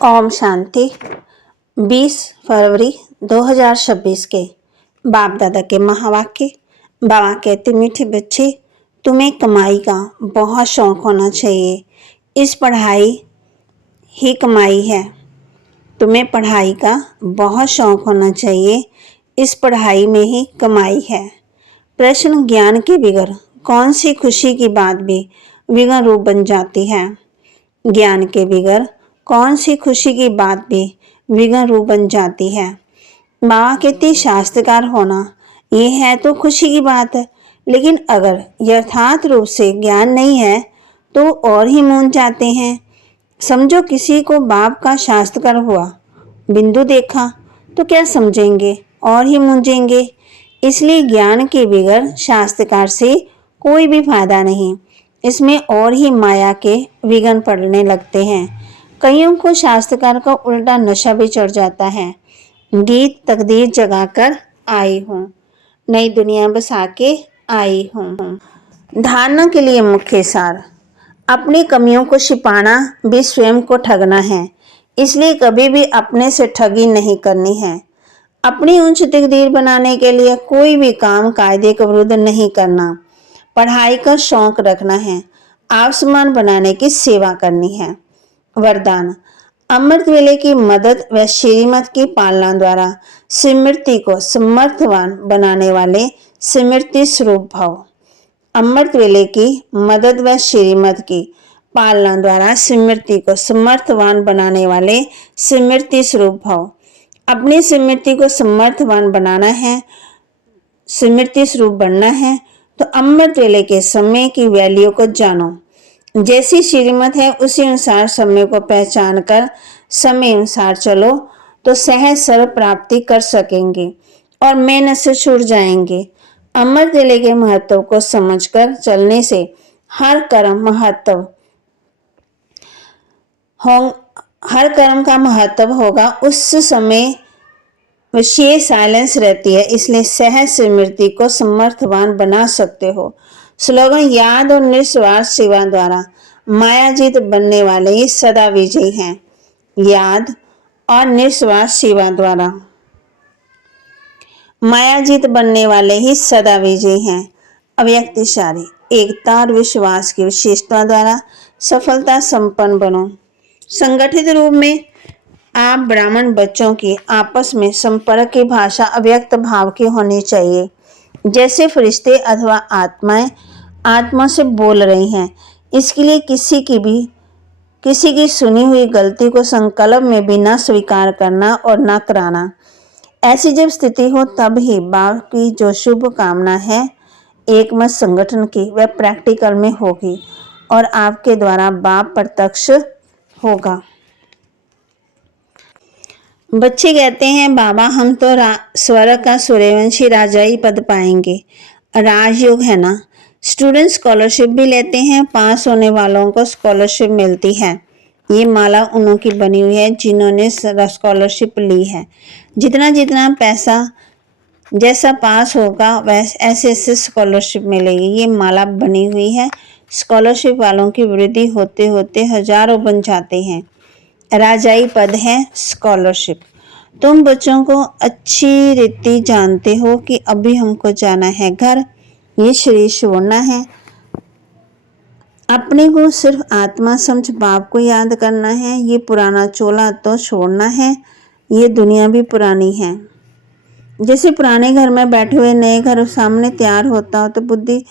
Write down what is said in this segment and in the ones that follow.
ओम शांति। 20 फरवरी 2026 के बाप दादा के महावाक्य। बाबा कहते, मीठे बच्चे, तुम्हें कमाई का बहुत शौक होना चाहिए। इस पढ़ाई ही कमाई है। तुम्हें पढ़ाई का बहुत शौक होना चाहिए। इस पढ़ाई में ही कमाई है। प्रश्न, ज्ञान के बगैर कौन सी खुशी की बात भी विघ्न रूप बन जाती है। ज्ञान के बगैर कौन सी खुशी की बात भी विघ्न रूप बन जाती है। बाबा कहते, शास्त्रकार होना ये है तो खुशी की बात है, लेकिन अगर यथार्थ रूप से ज्ञान नहीं है तो और ही मूंझ जाते हैं। समझो किसी को बाप का शास्त्रकार हुआ बिंदु देखा तो क्या समझेंगे, और ही मूंझेंगे। इसलिए ज्ञान के बगैर शास्त्रकार से कोई भी फायदा नहीं। इसमें और ही माया के विघ्न पड़ने लगते हैं। कईयों को शास्त्रकार का उल्टा नशा भी चढ़ जाता है। गीत तकदीर जगाकर आई हूँ, नई दुनिया बसा के आई हूँ। धारणा के लिए मुख्य सार, अपनी कमियों को छिपाना भी स्वयं को ठगना है। इसलिए कभी भी अपने से ठगी नहीं करनी है। अपनी उच्च तकदीर बनाने के लिए कोई भी काम कायदे के विरुद्ध नहीं करना। पढ़ाई का शौक रखना है। आसमान बनाने की सेवा करनी है। वरदान, अमृत वेले की मदद व श्रीमत की पालना द्वारा स्मृति को समर्थवान बनाने वाले स्मृति स्वरूप भव। अमृत वेले की मदद व श्रीमत की पालना द्वारा स्मृति को समर्थवान बनाने वाले स्मृति स्वरूप भव। अपनी स्मृति को समर्थवान बनाना है, स्मृति स्वरूप बनना है, तो अमृत वेले के समय की वैल्यू को जानो। जैसी श्रीमत है उसी अनुसार समय को पहचान कर समय अनुसार चलो तो सहज सर्व प्राप्ति कर सकेंगे और मेहनत से छूट जाएंगे। अमृत वेले के महत्व को समझकर चलने से हर कर्म का महत्व होगा। उस समय विशेष साइलेंस रहती है, इसलिए सहज स्मृति को समर्थवान बना सकते हो। स्लोगन, याद और निस्वार्थ सेवा द्वारा मायाजीत बनने वाले ही सदा विजयी हैं। याद और निस्वार्थ सेवा द्वारा मायाजीत बनने वाले ही सदा विजयी हैं। अव्यक्त इशारे, एकता और विश्वास की विशेषता द्वारा सफलता संपन्न बनो। संगठित रूप में आप ब्राह्मण बच्चों की आपस में संपर्क की भाषा अव्यक्त भाव की होनी चाहिए। जैसे फरिश्ते अथवा आत्माएं आत्मा से बोल रही हैं। इसके लिए किसी की सुनी हुई गलती को संकल्प में भी न स्वीकार करना और न कराना। ऐसी जब स्थिति हो तब ही बाप की जो शुभ कामना है एकमत संगठन की, वह प्रैक्टिकल में होगी और आपके द्वारा बाप प्रत्यक्ष होगा। बच्चे कहते हैं, बाबा हम तो स्वर्ग का सूर्यवंशी राजाई पद पाएंगे। राजयोग है ना। स्टूडेंट स्कॉलरशिप भी लेते हैं। पास होने वालों को स्कॉलरशिप मिलती है। ये माला उन्हों की बनी हुई है जिन्होंने स्कॉलरशिप ली है। जितना जितना पैसा जैसा पास होगा वैसे ऐसे ऐसे स्कॉलरशिप मिलेगी। ये माला बनी हुई है। स्कॉलरशिप वालों की वृद्धि होते होते हजारों बन जाते हैं। राजाई पद है स्कॉलरशिप। तुम बच्चों को अच्छी रीति जानते हो कि अभी हमको जाना है घर, ये शरीर छोड़ना है। अपने को सिर्फ आत्मा समझ बाप को याद करना है। ये पुराना चोला तो छोड़ना है। ये दुनिया भी पुरानी है। जैसे पुराने घर में बैठे हुए नए घर सामने तैयार होता हो तो बुद्धि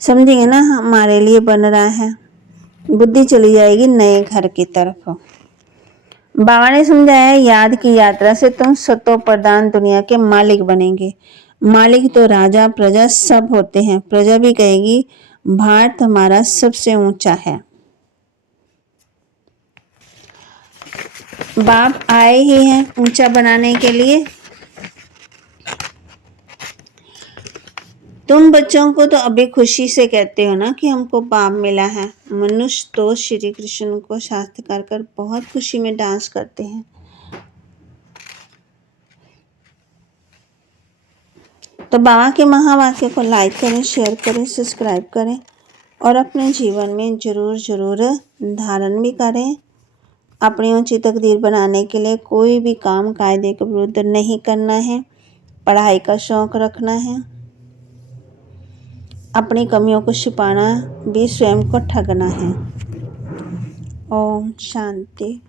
समझेंगे ना हमारे लिए बन रहा है, बुद्धि चली जाएगी नए घर की तरफ। बाबा ने समझाया, याद की यात्रा से तुम सतो प्रधान दुनिया के मालिक बनेंगे। मालिक तो राजा प्रजा सब होते हैं। प्रजा भी कहेगी भारत हमारा सबसे ऊंचा है। बाप आए ही हैं ऊंचा बनाने के लिए। तुम बच्चों को तो अभी खुशी से कहते हो ना कि हमको बाप मिला है। मनुष्य तो श्री कृष्ण को शास्त्रकार कर बहुत खुशी में डांस करते हैं। तो बाबा के महावाक्य को लाइक करें, शेयर करें, सब्सक्राइब करें और अपने जीवन में जरूर धारण भी करें अपनी ऊंची तकदीर बनाने के लिए कोई भी काम कायदे के विरुद्ध नहीं करना है। पढ़ाई का शौक रखना है। अपनी कमियों को छिपाना भी स्वयं को ठगना है। ओम शांति।